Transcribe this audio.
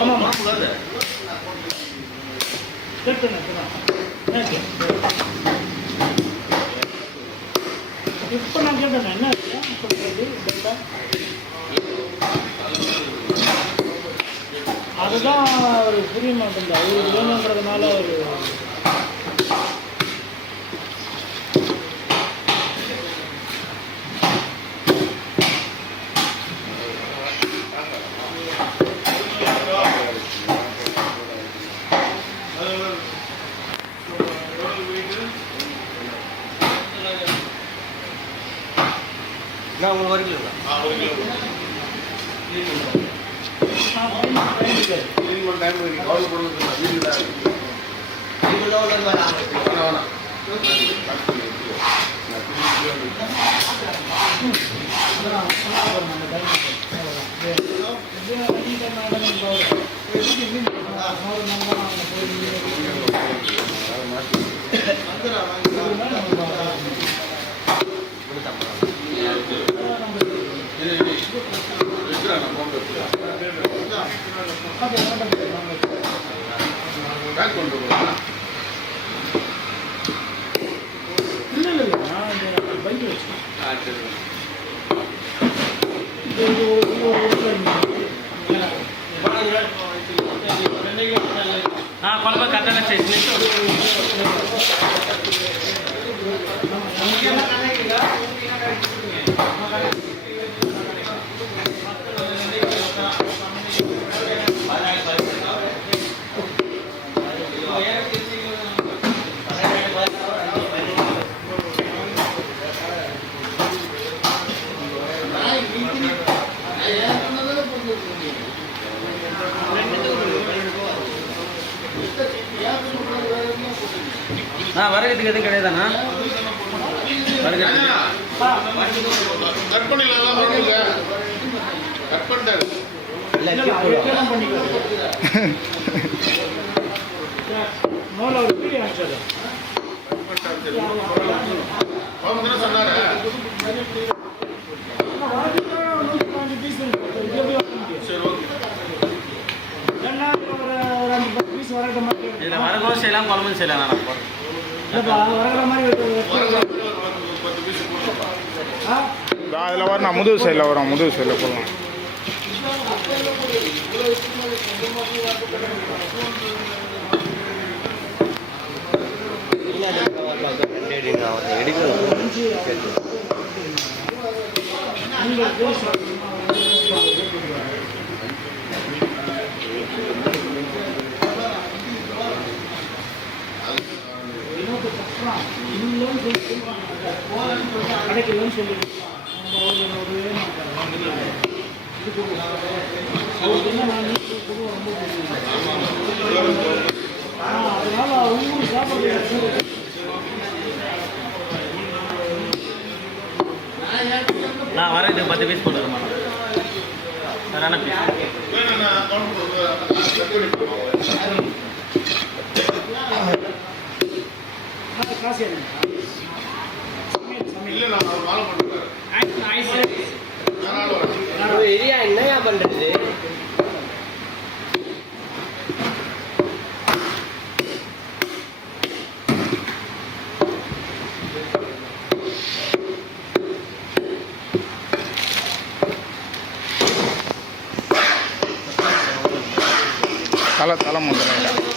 ஆமாம் இப்போ நான் கேட்டேன் என்ன சொல்கிறது அதுதான் ஒரு புரிய மாட்டேங்குது. அவருக்கு வேணுன்றதுனால ஒரு உங்களுக்கு కొలబ కట్టన చేసి வரகத்துக்கு எதுவும் கிடையாதாண்ணா? இதில் வரகும் செய்யலாம், குழம்பும் செய்யலாம். அதில் வரும், முதுகு சைடில் வரும், முதுகு சைடில் போடலாம். கடைக்கு லோன் சொல்லி அதனால அவங்க சாப்பாடு நான் வரதுக்கு 10 பீஸ் போட்டுருமா? வேற காசு ஏரியா என்னையா பண்றது? தலை முதல்ல